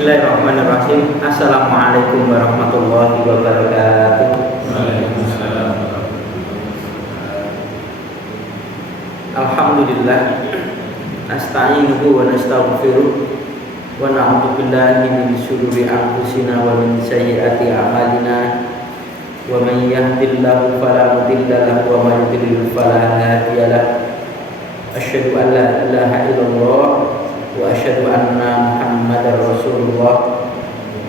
Bismillahirrahmanirrahim. Assalamualaikum warahmatullahi wabarakatuh. Waalaikumsalam. Alhamdulillah. Nasta'inuhu wa nastaghfiruh wa na'udzu billahi min syururi anfusina wa min sayyiati a'malina. Wa may yahdihillahu fala mudilla lahu wa may yudlil fala hadiya lahu. Asyhadu an la ilaha illallah wa asyhadu anna Muhammadar Rasulullah.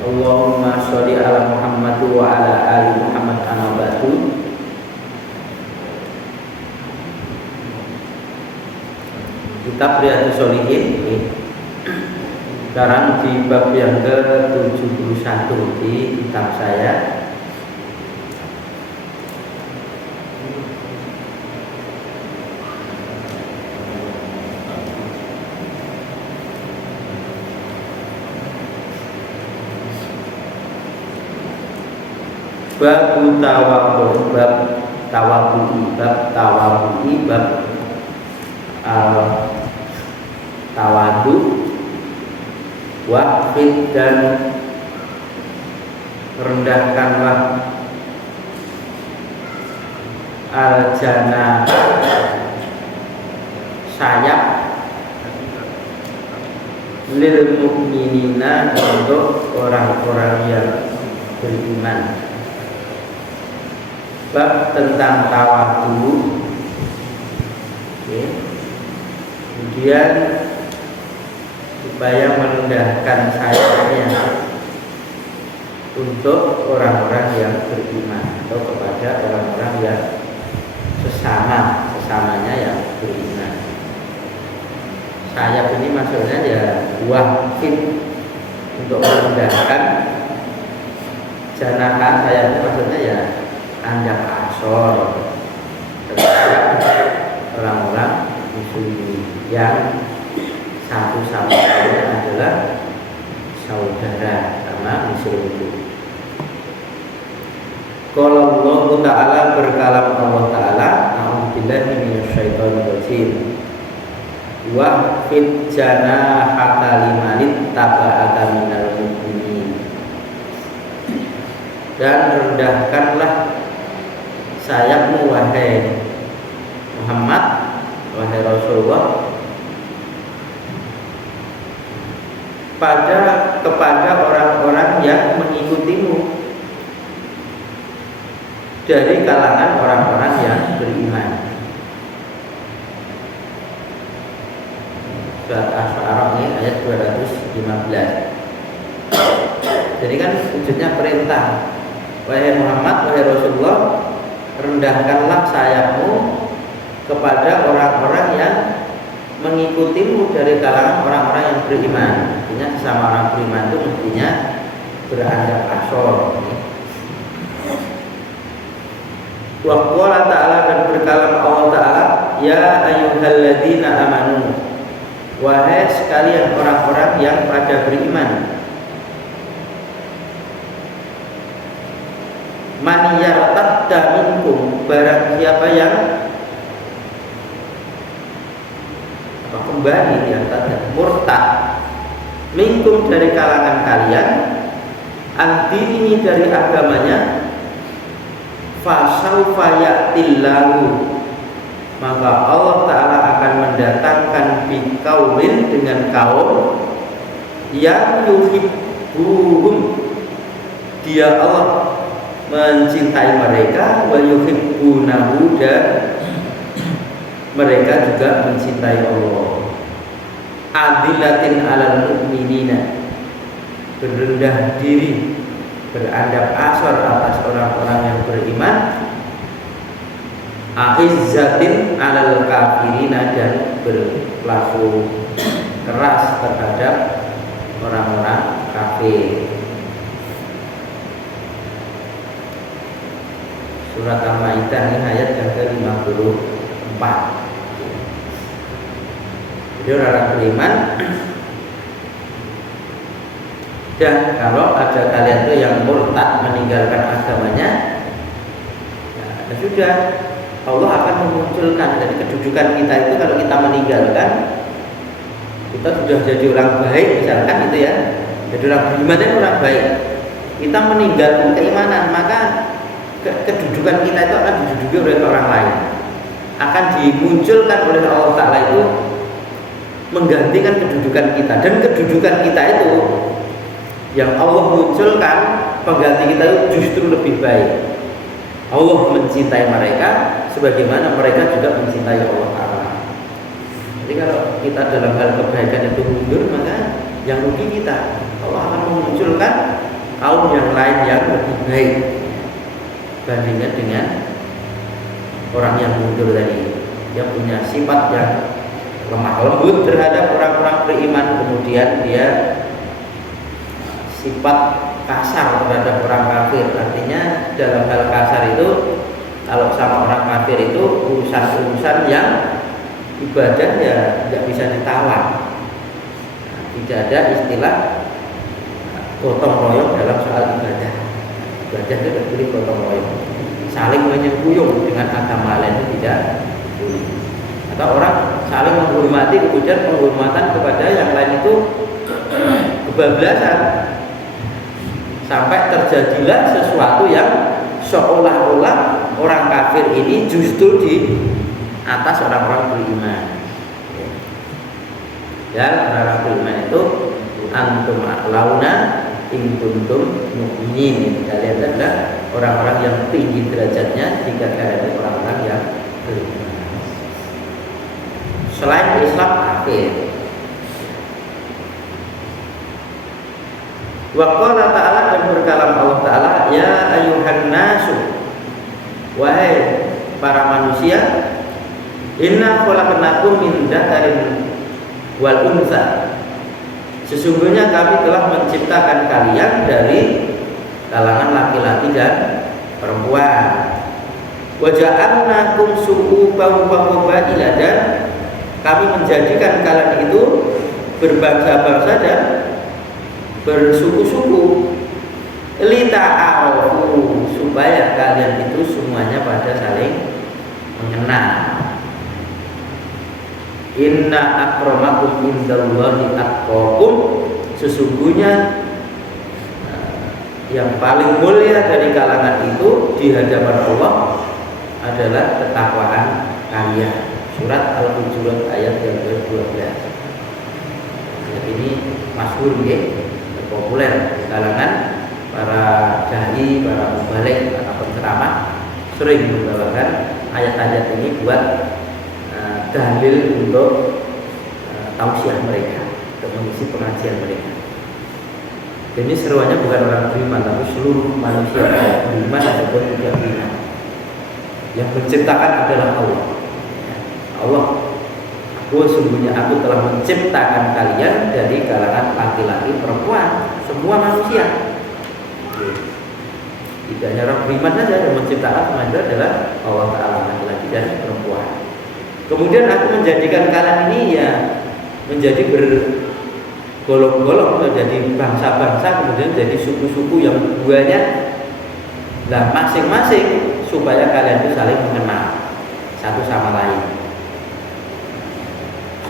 Allahumma sholli ala Muhammad wa ala ali Muhammad amma ba'du. Kitab Riyadhus Shalihin sekarang di bab yang ke-71 di kitab saya. Bab tawabu, bab tawabu, bab tawabu, bab tawadu, waqfid dan rendahkanlah al-jannah sayap lil mu'minina untuk orang-orang yang beriman. Bab tentang tawadu. Kemudian supaya merendahkan sayapnya untuk orang-orang yang beriman atau kepada orang-orang yang sesamanya yang beriman. Sayap ini maksudnya ya wahid untuk merendahkan. Janahan sayapnya maksudnya ya andap asor terhadap orang-orang muslim yang satu sama lain adalah saudara sama muslim itu. Kalau Allah Ta'ala berkalam Allah Ta'ala, a'udzubillahi minasyaitonir rajim. Wa fid janahaka limanit taba'aka minal mu'minin. Dan rendahkanlah sayapmu wahai Muhammad, wahai Rasulullah, kepada orang-orang yang mengikutimu dari kalangan orang-orang yang beriman. Surat Asy-Syu'ara ini ayat 215. Jadi kan wujudnya perintah. Wahai Muhammad, wahai Rasulullah, rendahkanlah sayapmu kepada orang-orang yang mengikutimu dari kalangan orang-orang yang beriman. Artinya sesama orang beriman itu mestinya beradab asor. Wa qala ta'ala, dan berkalam Allah Ta'ala, ya ayyuhalladzina amanu, wahai sekalian orang-orang yang pada beriman. Man yartadda minkum, barang siapa yang kembali di atas murtad minkum dari kalangan kalian, antini dari agamanya, fasaufa ya'tillahu, maka Allah Ta'ala akan mendatangkan biqaumin, dengan kaum yang yuhibbuhum, dia Allah mencintai mereka, wa yuhibbunahu, dan mereka juga mencintai Allah. Adillatin 'alal mu'minina, berendah diri, beradab asor atas orang-orang yang beriman. Aizzatin 'alal kafirina, dan berlaku keras terhadap orang-orang kafir. Surat Al-Maidah ini ayat yang ke-54. Jadi orang beriman, dan kalau ada kalian tuh yang murtad meninggalkan agamanya, ya sudah, Allah akan memunculkan dari kedudukan kita itu. Kalau kita meninggalkan, kita sudah jadi orang baik misalkan gitu ya, Jadi orang beriman itu orang baik. Kita meninggalkan keimanan, maka kedudukan kita itu akan diduduki oleh orang lain, akan dimunculkan oleh Allah Ta'ala itu menggantikan kedudukan kita. Dan kedudukan kita itu yang Allah munculkan, pengganti kita itu justru lebih baik. Allah mencintai mereka sebagaimana mereka juga mencintai Allah Ta'ala. Jadi kalau kita dalam hal kebaikan itu mundur, maka yang rugi kita. Allah akan memunculkan kaum yang lain yang lebih baik bandingkan dengan orang yang mundur tadi, yang punya sifat yang lemah lembut terhadap orang-orang beriman, kemudian dia sifat kasar terhadap orang kafir. Artinya dalam hal kasar itu, kalau sama orang kafir itu urusan-urusan yang ibadah ya nggak bisa ditawar. Tidak ada istilah gotong royong dalam soal ibadah. Ibadah itu tidak boleh gotong royong, saling menyembuyung dengan agama lain itu tidak boleh. Atau orang saling menghormati, kemudian penghormatan kepada yang lain itu kebablasan, sampai terjadilah sesuatu yang seolah-olah orang kafir ini justru di atas orang-orang beriman. Dan orang beriman itu antum a'launa in kuntum mu'minin. Kalian adalah orang-orang yang tinggi derajatnya jika kalian orang-orang yang beriman. Selain Islam kafir. Wa qala ta'ala, dan berkalam Allah Ta'ala, ya ayyuhan nasu, wahai para manusia, inna khalaqnakum min dzakarin wal untha, sesungguhnya kami telah menciptakan kalian dari kalangan laki-laki dan perempuan. Wa ja'alnakum syu'uban wa qabaila, dan kami menjadikan kalian itu berbangsa-bangsa dan bersuku-suku, lita'arufu, supaya kalian itu semuanya pada saling mengenal. Inna akramakum indallahi atqakum, sesungguhnya yang paling mulia dari kalangan itu di hadapan Allah adalah ketakwaan kalian. Surat Al-Hujurat ayat yang ke-12. Ayat ini masyhur ya, populer di kalangan para dai, para mubalik, para penceramah sering membawakan ayat-ayat ini buat dalil untuk tausiah mereka, untuk mengisi pengajian mereka. Jadi seruannya bukan orang beriman, tapi seluruh manusia, beriman ataupun tidak beriman. Yang menciptakan adalah Allah. Allah, sungguhnya aku telah menciptakan kalian dari kalangan laki-laki, perempuan, semua manusia. Tidak hanya orang beriman saja yang menciptakan, semuanya adalah Allah Ta'ala, laki-laki dan perempuan. Kemudian aku menjadikan kalian ini ya menjadi bergolong-golong, menjadi bangsa-bangsa, kemudian jadi suku-suku yang banyak. Nah, masing-masing supaya kalian itu saling mengenal satu sama lain.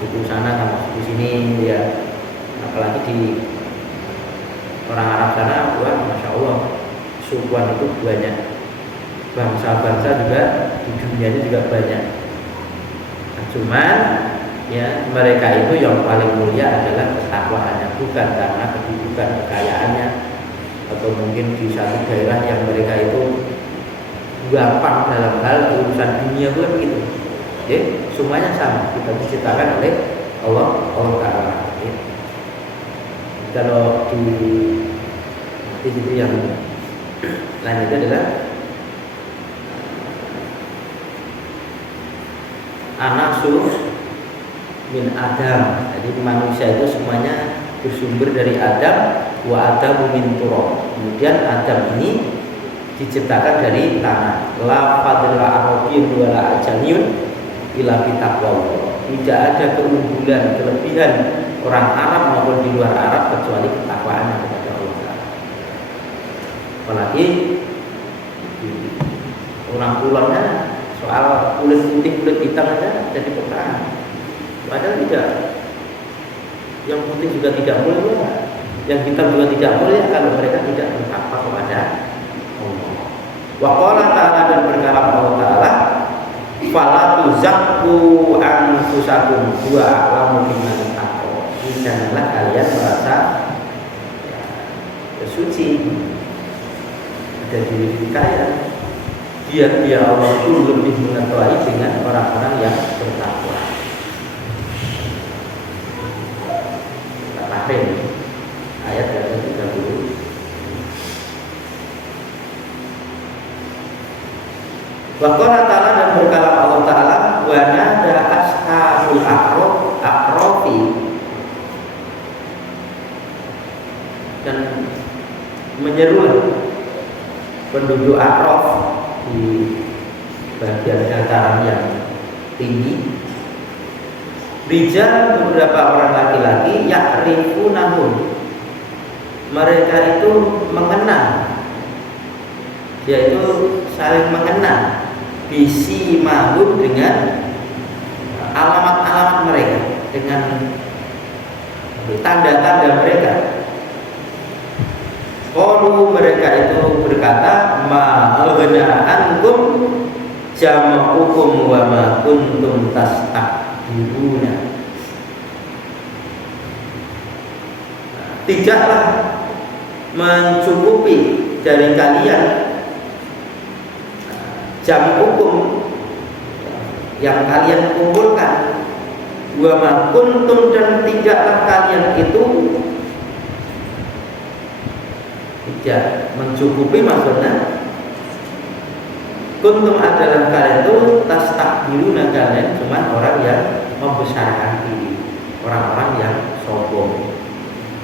Suku sana sama suku sini ya, apalagi di orang Arab sana, wah masya Allah, sukuan itu banyak, bangsa-bangsa juga di dunia ini juga banyak. Nah, cuman ya mereka itu yang paling mulia adalah ketakwaannya, bukan karena kedudukan kekayaannya, atau mungkin di satu daerah yang mereka itu gampang dalam hal urusan dunia, bukan begitu. Jadi semuanya sama, kita diciptakan oleh Allah Ta'ala. Kalau di situ yang lain itu adalah anasur min Adam. Jadi manusia itu semuanya bersumber dari Adam, wa Adamu min turab. Kemudian Adam ini diciptakan dari tanah. La fadla arabiyyin wa la ajaniyun ila bitaqwa. Tidak ada keunggulan, kelebihan orang Arab maupun di luar Arab kecuali ketakwaannya kepada Allah. Apalagi orang kulonnya soal kulit putih, kulit hitam saja jadi pertanyaan. Padahal tidak, yang putih juga tidak mulia. Yang kita juga tidak mulia kalau mereka tidak bertakwa kepada Allah. Wa qala ta'ala, dan berkata Allah Ta'ala, fala tuzakku anfusakum huwa a'lamu biman ittaqaa. Janganlah kalian merasa suci ada diri kalian. Dia Allah itu lebih mengetahui dengan orang-orang yang bertakwa. Tahrim ayat 30. Wa qala ta'ala, dan berkata Allah Ta'ala, wa nada ashabul a'rafi, dan menyeru penduduk A'raf di bagian dataran yang tinggi, rijal, beberapa orang laki-laki, ya'rifunahum, mereka itu mengenal, yaitu saling mengenal, bisi mahum, dengan alamat-alamat mereka, dengan tanda-tanda mereka. Qalu, mereka itu berkata, ma aghna ankum jama'ukum wa ma kuntum tastakbiruna. Tidaklah mencukupi dari kalian jama'ukum, yang kalian kumpulkan, wa ma kuntum, dan tidaklah kalian itu, tidak mencukupi, maksudnya kuntum adalah kalian itu tastakbiruna, kalian cuma orang yang membesarkan diri, orang-orang yang sombong.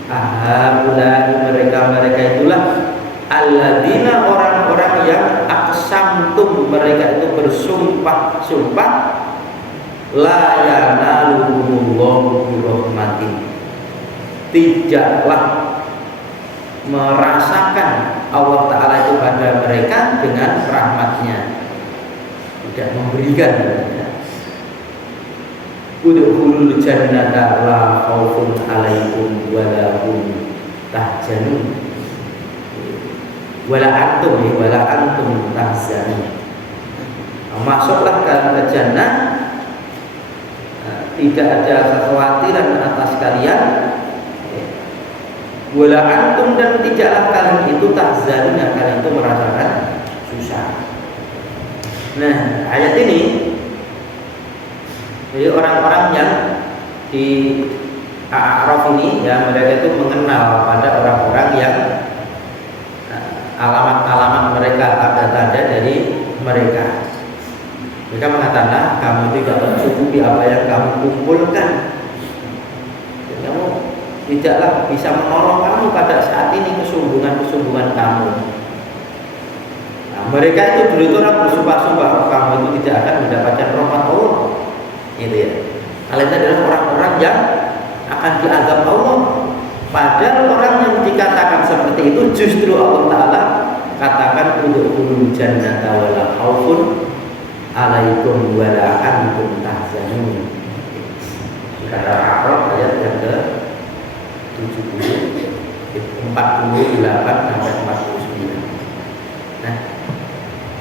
Ahaulai, mereka itulah alladzina, orang-orang yang aqsamtum, mereka itu bersumpah-sumpah, la yanaluhumullahu birahmatin, tidaklah merasakan Allah Ta'ala itu pada mereka dengan rahmatnya, tidak memberikan. Udkhulul jannata la khaufun 'alaikum wa la hum tahzanun, wala antum tahzanun. Masuklah kalian ke jannah, tidak ada kekhawatiran atas kalian, wala antum, dan tidaklah kalian itu tahzanun, yang kalian itu merasakan susah. Nah, ayat ini jadi orang-orang yang di A'raf ini, ya, mereka itu mengenal pada orang-orang yang alamat-alamat mereka, tanda-tanda dari mereka. Mereka mengatakan, kamu tidak mencukupi apa yang kamu kumpulkan, kamu tidaklah bisa menolong kamu pada saat ini kesombongan kamu. Nah, mereka itu dulu itu orang bersumpah-sumpah, kamu itu tidak akan mendapatkan rahmat Allah, gitu ya. Kalian adalah orang-orang yang akan diazab Allah. Padahal orang yang dikatakan seperti itu justru Allah Ta'ala katakan, udkhulul jannata wala khaufun 'alaikum wala antum tahzanun. Kata A'raf ayat yang ke 48 sampai 49. Nah,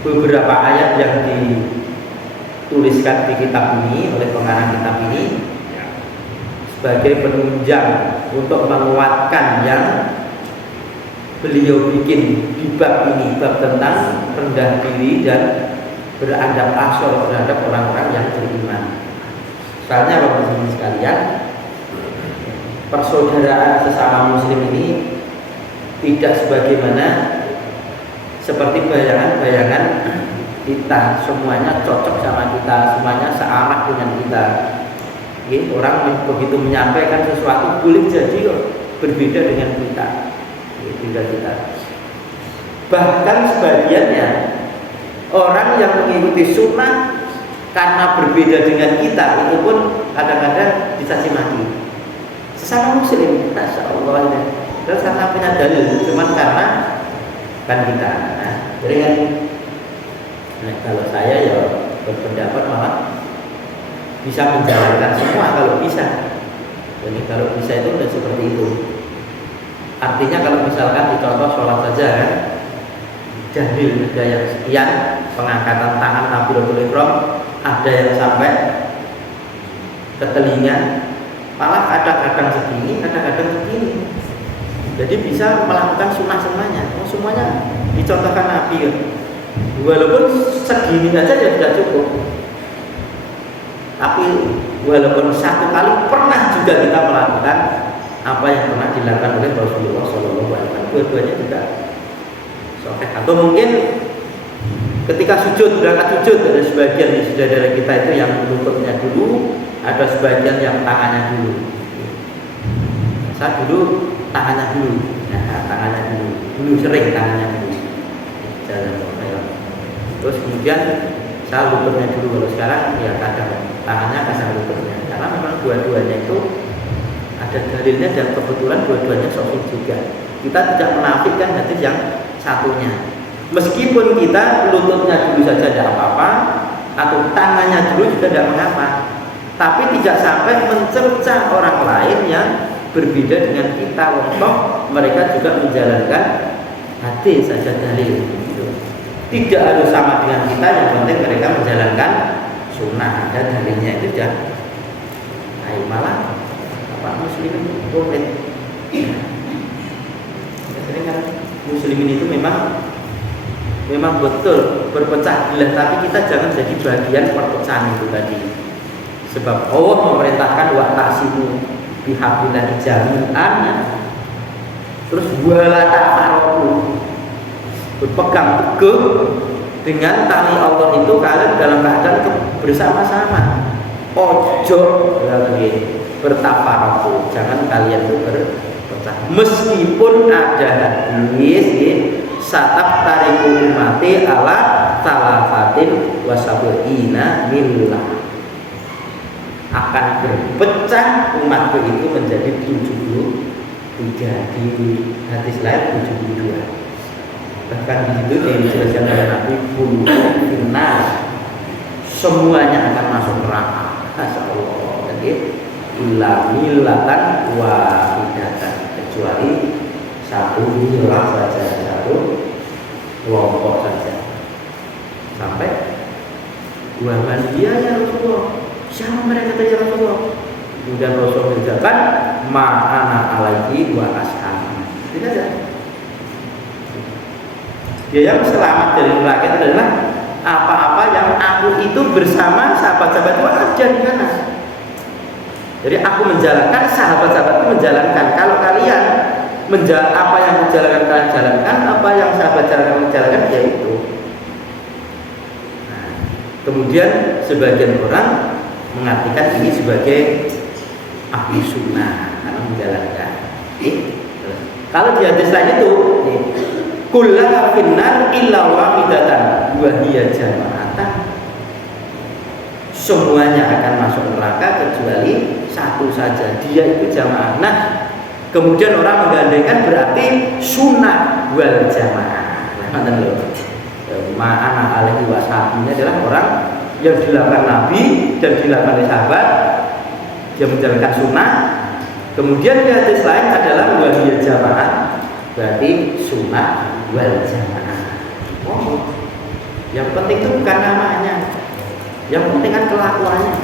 beberapa ayat yang dituliskan di kitab ini oleh pengarang kitab ini sebagai penunjang untuk menguatkan yang beliau bikin di bab ini, bab tentang rendah diri dan beradab asor terhadap orang-orang yang beriman. Misalnya Bapak Ibu sekalian, persaudaraan sesama muslim ini tidak sebagaimana seperti bayangan-bayangan kita, semuanya cocok sama kita, semuanya searah dengan kita. Orang begitu menyampaikan sesuatu boleh jadi berbeda dengan kita, berbeda kita. Bahkan sebagiannya orang yang mengikuti sunnah karena berbeda dengan kita, itu pun kadang-kadang dicaci maki. Sesama muslim, masya Allah, terus karena punya dalil, cuman karena kan kita. Nah, jadi kan, kalau saya ya berpendapat malah bisa menjalankan semua kalau bisa. Jadi kalau bisa itu udah seperti itu. Artinya kalau misalkan dicontoh sholat saja kan, dalil ada yang sekian, pengangkatan tangan takbiratul ihram ada yang sampai ke telinga, malah kadang-kadang segini, kadang-kadang segini. Jadi bisa melakukan sunnah semuanya. Semuanya dicontohkan Nabi kan. Walaupun segini saja ya sudah cukup. Tapi walaupun satu kali pernah juga kita melakukan apa yang pernah dilakukan oleh Rasulullah SAW. Dua-duanya juga sahih. Atau mungkin ketika sujud, berangkat sujud, ada sebagian di saudara kita itu yang lututnya dulu, ada sebagian yang tangannya dulu. Saya dulu tangannya dulu, nah tangannya dulu sering tangannya dulu. Terus kemudian saya lututnya dulu, kalau sekarang ya kadang tangannya kadang lututnya. Karena memang dua-duanya itu ada dalilnya dan kebetulan dua-duanya sahih juga. Kita tidak menafikan hadis yang satunya. Meskipun kita lututnya dulu saja tidak apa-apa, atau tangannya dulu juga tidak mengapa, tapi tidak sampai mencerca orang lain yang berbeda dengan kita. Untuk mereka juga menjalankan hadis saja dalil. Tidak harus sama dengan kita, yang penting mereka menjalankan sunnah dan dalilnya itu sudah. Nah, malah muslimin boleh. Biasanya kan muslimin itu memang betul berpecah belah, tapi kita jangan jadi bagian perpecahan itu tadi. Sebab Allah memerintahkan wa'tasimu bihablillahi jami'an, terus wala tafarraqu, berpegang teguh dengan tali Allah itu kalian dalam keadaan bersama-sama. Ojo lagi bertafarraqu, jangan kalian itu berpecah. Meskipun ada hadis satab tariku umati ala talafatin wasabuina millah, akan berpecah umatku itu menjadi 73, di hadis lain 72. Bahkan di situ dijelaskan oleh Nabi kulluhunna, semuanya akan masuk neraka. Masyaallah. Jadi illa millatan wahidatan, kecuali satu milah saja, satu kelompok saja. Sampai waman dia ya Rasulullah, siapa mereka tadi Rasulullah? Kemudian Rasul menjawab ma'ana alaihi wa ashabi. Tidak ada. Dia yang selamat dari neraka adalah apa-apa yang aku itu bersama sahabat-sahabat itu ada di sana. Jadi aku menjalankan, sahabat-sahabatku menjalankan. Kalau kalian apa yang menjalankan kalian jalankan, apa yang sahabat jalankan yaitu. Nah, kemudian sebagian orang mengartikan ini sebagai ahli sunnah karena menjalankan. Kalau di hadis lain itu kullana finnar illa wahidatan wa hiya jama'atan, semuanya akan masuk neraka kecuali satu saja, dia itu jamaah. Nah, kemudian orang menggandengkan berarti sunnah wal jamaah. Ma'ana alaihi wasallam ini adalah orang yang dilakukan Nabi dan dilakukan oleh sahabat, dia menjalankan sunnah. Kemudian di hadis lain adalah wa hiya jamaah, berarti sunnah wal jamaah. Oh, yang penting itu bukan namanya, yang penting kan kelakuannya.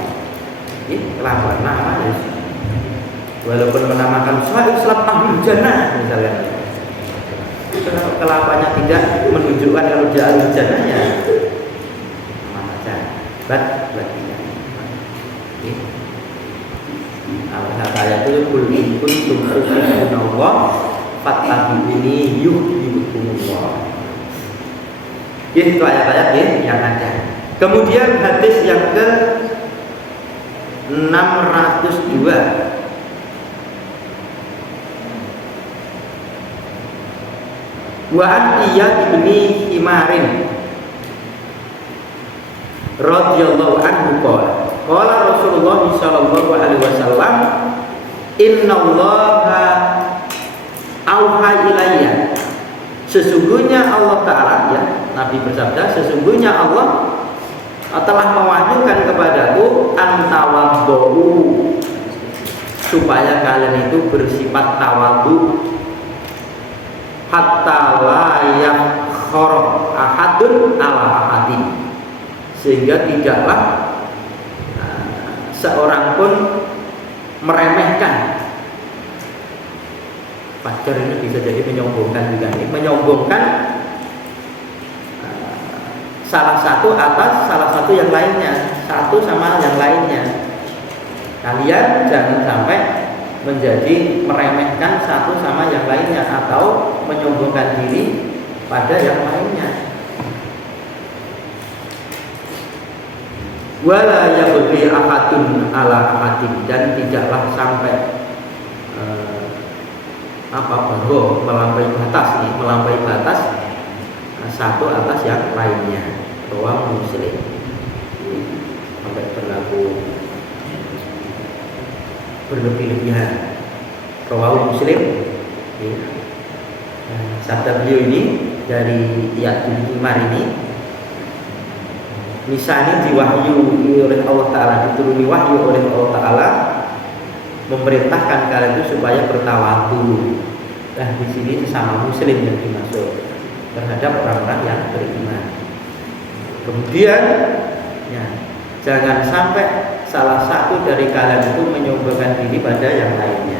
Kelakuan namanya. Walaupun menamakan saya Islam ahli jannah misalnya, kalau kelakuannya tidak menunjukkan kalau dia ahli jannah ya sama saja. Bat tidak. Alasan saya itu kulin tu'minuna Allah fattabi'uni yuhibbukumullah. Itu ayat-ayat yang ada. Kemudian hadis yang ke 602, wa an Iyad bin Himarin radhiyallahu anhu qala Rasulullah sallallahu alaihi wasallam innallaha auha ilayya, sesungguhnya Allah Ta'ala, ya Nabi bersabda, sesungguhnya Allah telah mewahyukan kepadaku antawadhu, supaya kalian itu bersifat tawadhu. hatta la yakhor ahadun ala ahadin, sehingga tidaklah seorang pun meremehkan. Fajar ini bisa jadi menyombongkan juga, menyombongkan salah satu atas salah satu yang lainnya, satu sama yang lainnya. Kalian jangan sampai menjadi meremehkan satu sama yang lainnya atau menyombongkan diri pada yang lainnya. Wala yabghi ahadun ala ahadin, dan tidaklah sampai melampaui batas satu atas yang lainnya. Rawahul Muslim. Sampai berlaku berlebih-lebihan. Rawahul Muslim. Sabda beliau ini dari Ya'dul Himar ini, misalnya diwahyu oleh Allah Ta'ala, dituruni wahyu oleh Allah Ta'ala, memerintahkan kalian itu supaya bertawadhu. Nah, di sini sesama muslim yang dimaksud terhadap orang-orang yang beriman. Kemudian ya, jangan sampai salah satu dari kalian itu menyombongkan diri pada yang lainnya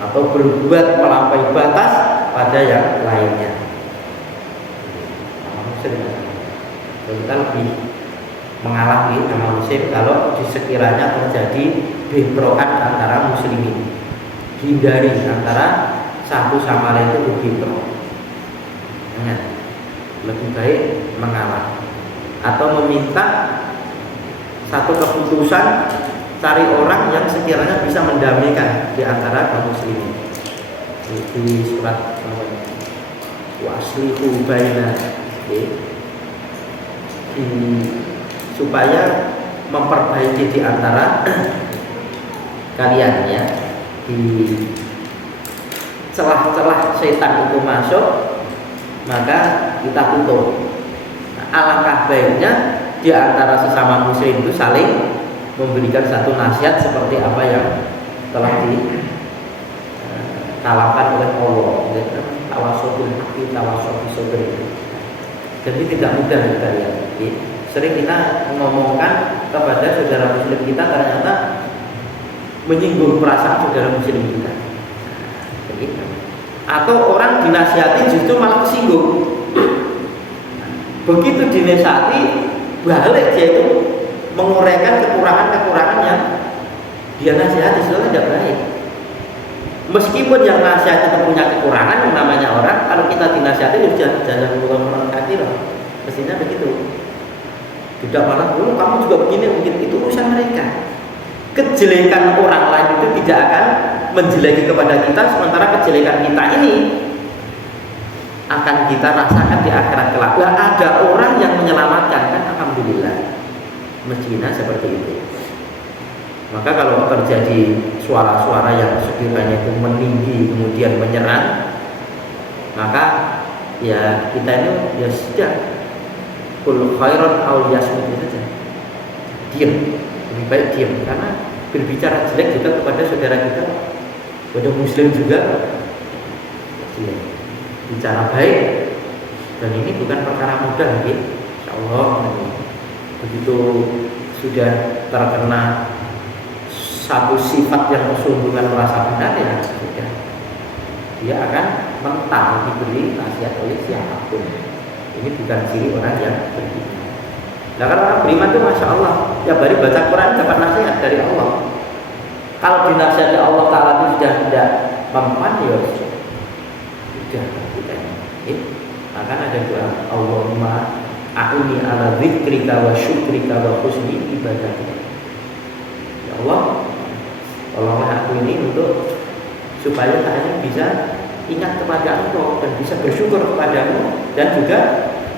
atau berbuat melampaui batas pada yang lainnya. Kita lebih mengalami sama muslim kalau sekiranya terjadi bentrokan antara muslimin. Hindari antara satu sama lain itu bentrok. Lebih baik mengalah atau meminta satu keputusan, cari orang yang sekiranya bisa mendamaikan di antara kaum muslimin. Di surat waslihu baina, supaya memperbaiki di antara kalian ya, di celah-celah setan itu masuk, maka kita tutup. Alangkah baiknya di antara sesama muslim itu saling memberikan satu nasihat seperti apa yang telah ditalakkan oleh Allah, tawasobil haqi tawasobil sabr. Jadi tidak mudah kita lihat. Sering kita mengomongkan kepada saudara muslim kita, ternyata menyinggung perasaan saudara muslim kita. Atau orang dinasihati justru malah kesinggung. Begitu dinasihati, balik dia itu menguraikan kekurangan-kekurangan yang dia nasihati, sebenarnya tidak baik. Meskipun yang nasihat itu punya kekurangan, yang namanya orang, kalau kita dinasihati jangan melengkapi loh. Mestinya begitu. Tidak malah dulu kamu juga begini, mungkin itu urusan mereka. Kejelekan orang lain itu tidak akan menjeleki kepada kita, sementara kejelekan kita ini akan kita rasakan di akhirat kelak. Ada orang yang menyelamatkan, kan alhamdulillah. Mestinya seperti itu. Maka kalau terjadi suara-suara yang sekiranya itu meninggi kemudian menyerang, maka ya kita ini ya sudah kul khairan aw yasmut saja. Diam, lebih baik diam, karena berbicara jelek juga kepada saudara kita, kepada muslim juga diam. Bicara baik, dan ini bukan perkara mudah, gitu. Insyaallah begitu sudah terkena satu sifat yang kesombongan merasa benar, ya sudah, dia akan mental diberi nasihat oleh siapapun. Ini bukan ciri orang yang beriman. Nah, kalau orang beriman itu masya Allah, tiap hari baca Quran dapat nasihat dari Allah. Kalau dinasihati Allah Ta'ala itu sudah tidak mempan, ya sudah kita ini. Akan ada doa, Allahumma a'uni ala dzikrika wa syukrika wa husni ibadatika. Ya Allah, tolonglah aku ini untuk supaya saya bisa ingat kepada Engkau dan bisa bersyukur kepadamu, dan juga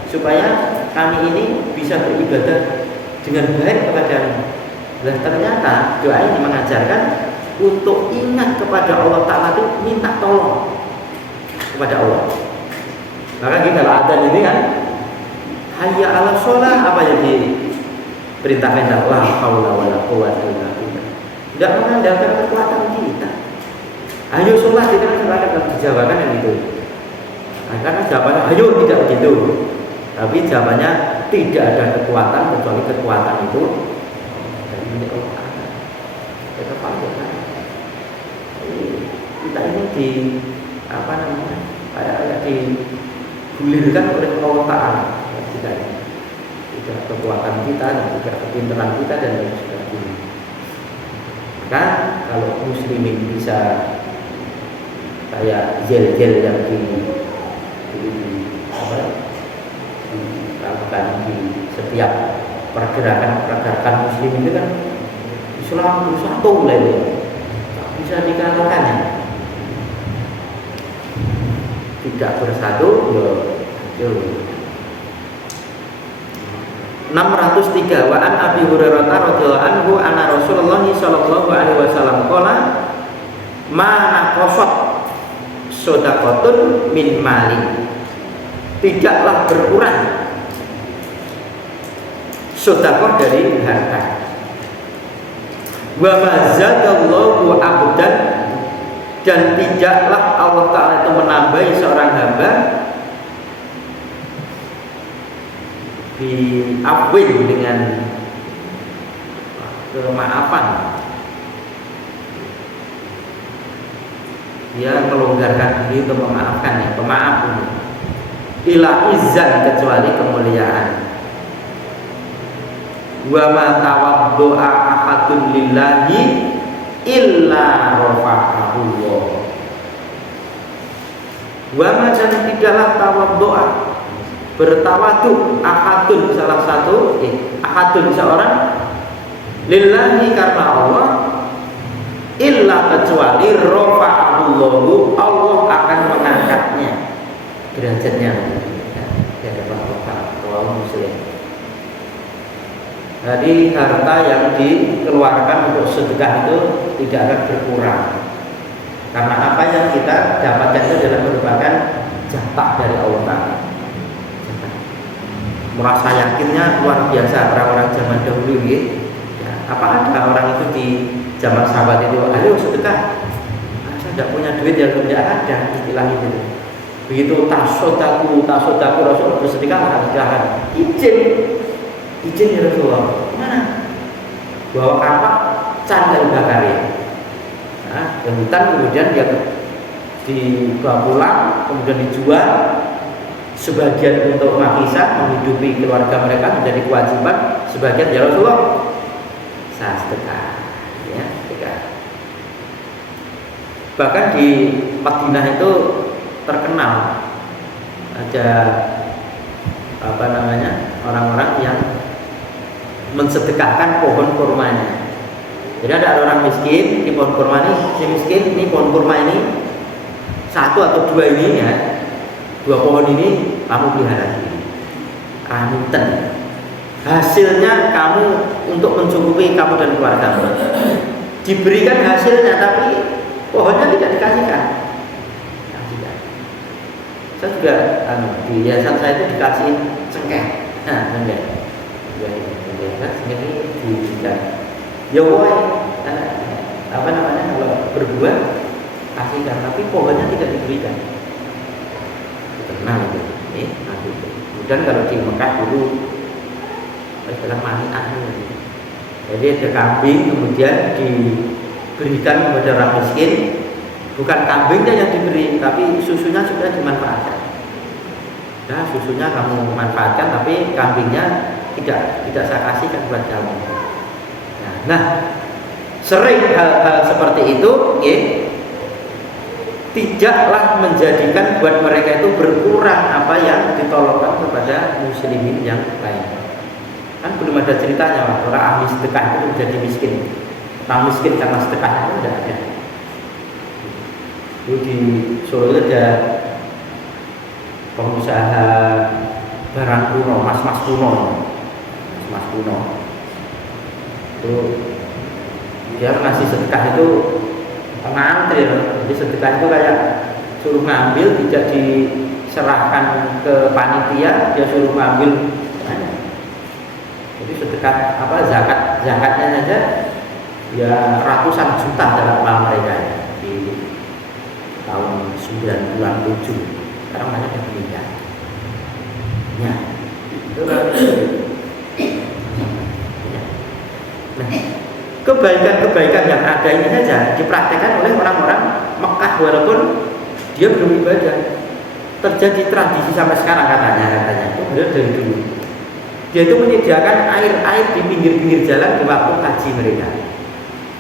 supaya kami ini bisa beribadah dengan baik kepadamu. Nah, ternyata doa ini mengajarkan untuk ingat kepada Allah Ta'ala itu minta tolong kepada Allah. Maka kita kalau adzan ini kan hayya 'ala sholah, apa yang diperintahkan la haula wala quwwata illa billah. Tidak mengandalkan kekuatan kita. Ayo sholat, kita akan dijawakan yang itu. Nah, karena jawabannya ayo tidak begitu, tapi jawabannya tidak ada kekuatan kecuali kekuatan itu dari milik Allah. Kita paham kan? Kita ini di apa namanya? Kayak digulirkan oleh Allah Taala. Tidak kekuatan kita dan tidak kepintaran kita dan lain sebagainya. Maka kalau muslimin bisa kayak gel-gel yang dilakukan di setiap pergerakan muslim itu kan Islam itu satu itu bisa dikatakan ya. Tidak bersatu ya 603 wa an Abi Hurairah radhiyallahu anhu anna Rasulullah sallallahu alaihi wasallam qala ma naqasat shadaqatun min mali, tidaklah berkurang sedekah dari harta. Wa mazadallahu abdan, dan tidaklah Allah Ta'ala itu menambahi seorang hamba diafwin dengan kemaafan, dia melonggarkan diri untuk memaafkan ya, pemaaf ini ila izzan, kecuali kemuliaan. Wa ma tawaddu'a ahadun lillahi illa rafa'ahu. Wa ma, dan tidaklah tawaddu'a bertawadu ahadun, salah satu ahadun seorang, lillahi karena Allah, illa kecuali rafa'allahu, Allah akan mengangkatnya derajatnya di hadapan Allah Muslim. Jadi harta yang dikeluarkan untuk sedekah itu tidak akan berkurang, karena apa yang kita dapatkan itu adalah merupakan jatah dari Allah Ta'ala. Merasa yakinnya luar biasa orang-orang zaman dahulu ya. Apa ada orang itu di zaman sahabat itu, ayo sedekah, saya tidak punya duit, ya tidak ada istilah itu. Begitu tasodaku Rasul bersedekah, silahkan izin ya Rasulullah, mana bawa kapak can dari bakar ya. Nah, yang hutan kemudian dia dibawa pulang, kemudian dijual, sebagian untuk mahisa menghidupi keluarga mereka menjadi kewajiban, sebagian ya Rasulullah saya sedekah ya, sedekah. Bahkan di Madinah itu terkenal ada apa namanya, orang-orang yang mensedekahkan pohon kurmanya. Jadi ada orang miskin, ini pohon kurma ini, si miskin, ini pohon kurma ini satu atau dua ini ya, dua pohon ini kamu pelihara, kamu hasilnya kamu untuk mencukupi kamu dan keluargamu. Diberikan hasilnya, tapi pohonnya tidak dikasihkan. Saya juga di yayasan saya itu dikasih cengkeh. Nah, cengkeh. Kan cengkeh ini diberikan. Ya woy, apa namanya, kalau berbuah kasihkan, tapi pohonnya tidak diberikan. Tenang itu. Nanti. Kemudian kalau di Mekah dulu istilah mani'ah. Jadi ada kambing kemudian diberikan kepada orang miskin, bukan kambingnya yang diberi, tapi susunya sudah dimanfaatkan. Nah, susunya kamu manfaatkan, tapi kambingnya tidak saya kasihkan buat kamu. Nah, sering hal-hal seperti itu ya, tidaklah menjadikan buat mereka itu berkurang apa yang ditolongkan kepada muslimin yang lain. Kan belum ada ceritanya orang ahli sedekah itu menjadi miskin. Nah, miskin karena sedekahnya itu tidak ada. Itu di Solo ada pengusaha barang kuno, mas-mas kuno. Itu dia ngasih sedekah itu ngantri, jadi sedekah itu kayak suruh ngambil, tidak diserahkan ke panitia, dia suruh ngambil. Jadi sedekah apa, zakatnya saja ya ratusan juta dalam uang mereka di tahun 97. Sekarang banyak yang meninggal. Ya, itu nah, kebaikan-kebaikan yang ada ini saja dipraktekkan oleh orang-orang Mekah walaupun dia belum ibadah. Terjadi tradisi sampai sekarang katanya itu benar dari dulu. Dia itu menyediakan air di pinggir-pinggir jalan di waktu haji mereka.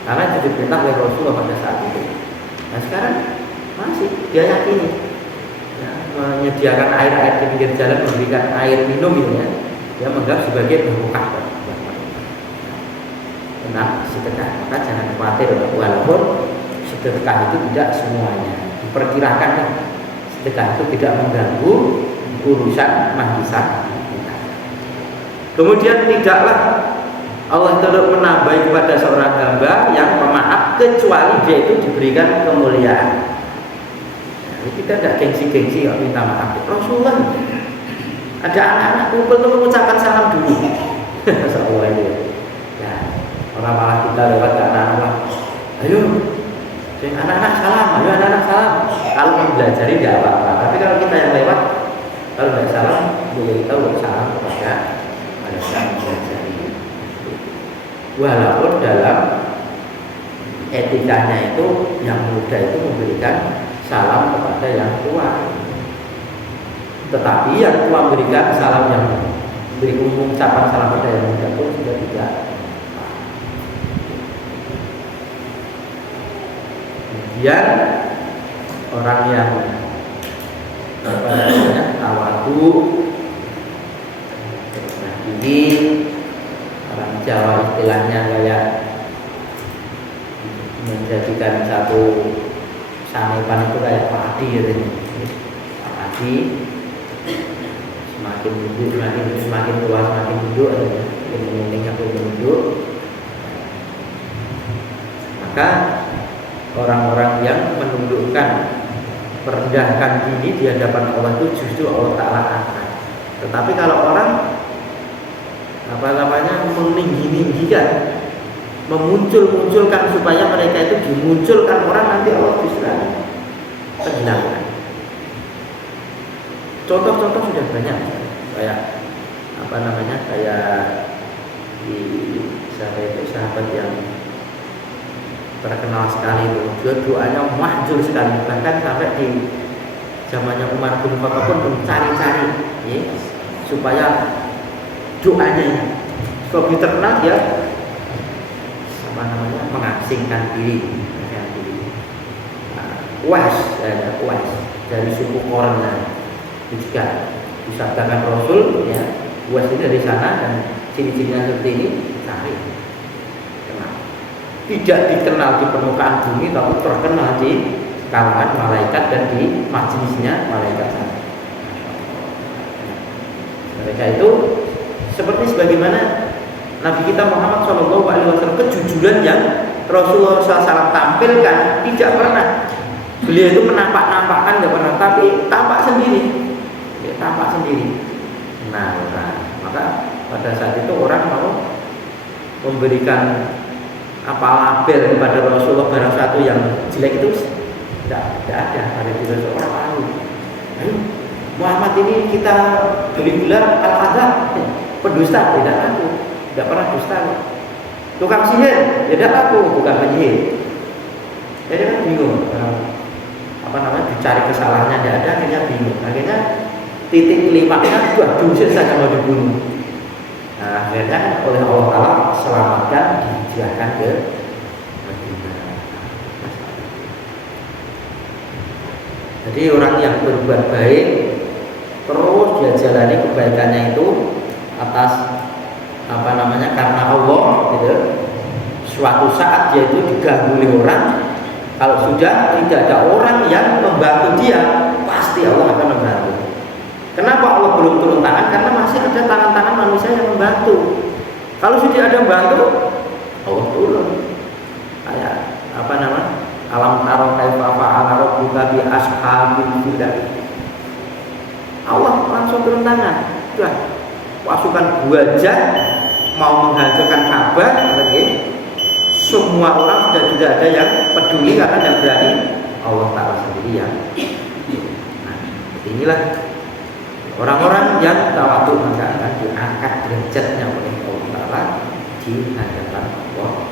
Karena itu diperintah oleh Rasulullah pada saat itu. Nah sekarang masih dia yakini ya, menyediakan air di pinggir jalan, memberikan air minum gitu ya. Dia menganggap sebagai berkah. Nah, sedekah, maka jangan khawatir walaupun sedekah itu tidak semuanya. Diperkirakan sedekah itu tidak mengganggu urusan mahisa kita. Kemudian tidaklah Allah terus menambahi kepada seorang hamba yang pemaaf kecuali dia itu diberikan kemuliaan. Nah, kita tidak gengsi-gengsi kalau minta maaf. Rasulullah ada anak-anak kumpul itu mengucapkan salam dulu. Rasulullah itu. Ya, orang malah kita lewat ke anak-anak. Ayo, anak-anak salam, ayo anak-anak salam. Kalau mempelajari tidak apa-apa. Tapi kalau kita yang lewat, kalau tidak salam, boleh kita untuk salam kepada mereka yang mempelajari. Walaupun dalam etikanya itu yang muda itu memberikan salam kepada yang tua, tetapi yang tua memberikan salam yang beri ucapan salam kepada yang muda pun sudah tidak. Kemudian orang yang tawadu, nah ini orang Jawa istilahnya kayak menjadikan satu sanepan itu kayak padi gitu. Padi semakin duduk, semakin tua semakin duduk, semakin duduk. Maka orang-orang yang menundukkan merendahkan diri di hadapan Allah itu justru Allah Ta'ala angkat. Tetapi kalau orang meninggi-ninggikan, memunculkan supaya mereka itu dimunculkan orang, nanti Allah justru tenggelamkan. Contoh-contoh sudah banyak, kayak di sahabat yang terkenal sekali itu, doanya mahjur sekali, bahkan sampai di zamannya Umar bin Khattab pun mencari-cari ya, supaya doanya lebih terkenal dia mengasingkan diri. Uwais dari suku Korna juga disabdakan Rasul ya, Uwais ini dari sana dan ciri-cirinya seperti ini cari. Tidak dikenal di permukaan bumi, tapi terkenal di kalangan malaikat dan di majelisnya malaikat sana. Mereka itu seperti sebagaimana Nabi kita Muhammad SAW, kejujuran yang Rasulullah SAW tampilkan tidak pernah. Beliau itu menampak-nampakkan tidak pernah, tapi tampak sendiri, ya, tampak sendiri. Nah, maka pada saat itu orang mau memberikan label kepada Rasulullah barang satu yang jelek itu tidak ada. Ada juga seorang tahu. Muhammad ini kita beri gelar al-kadzab, pendusta, tidak pernah dusta. Tukang sihir, tidak aku, bukan penyihir. Jadi kan bingung, dicari kesalahannya tidak ada, akhirnya bingung. Akhirnya titik klimaksnya diusir saja mau dibunuh. Nah, akhirnya oleh Allah Ta'ala selamatkan, dihijrahkan ke Madinah. Jadi orang yang berbuat baik terus dia jalani kebaikannya itu atas karena Allah gitu. Suatu saat dia itu diganggu oleh orang, kalau sudah tidak ada orang yang membantu dia, pasti Allah akan membantu. Kenapa Allah belum turun tangan? Karena masih ada tangan-tangan manusia yang membantu. Kalau sudah ada membantu, Allah turun. Kayak alam taro kaifa fa'ala rabbuka bi ashabil fil. Allah langsung turun tangan. Sudah pasukan Buajah mau menghancurkan Ka'bah, semua orang sudah tidak ada yang peduli karena tidak berani. Allah Ta'ala sendiri yang Inilah orang-orang yang tawadhu, maka akan diangkat derajatnya oleh Allah Ta'ala di hadapan Allah.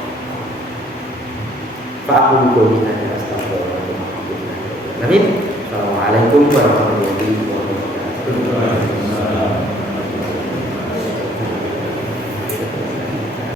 Fa'aqulu qouli hadza astaghfirullahaladzim. Assalamualaikum warahmatullahi wabarakatuh.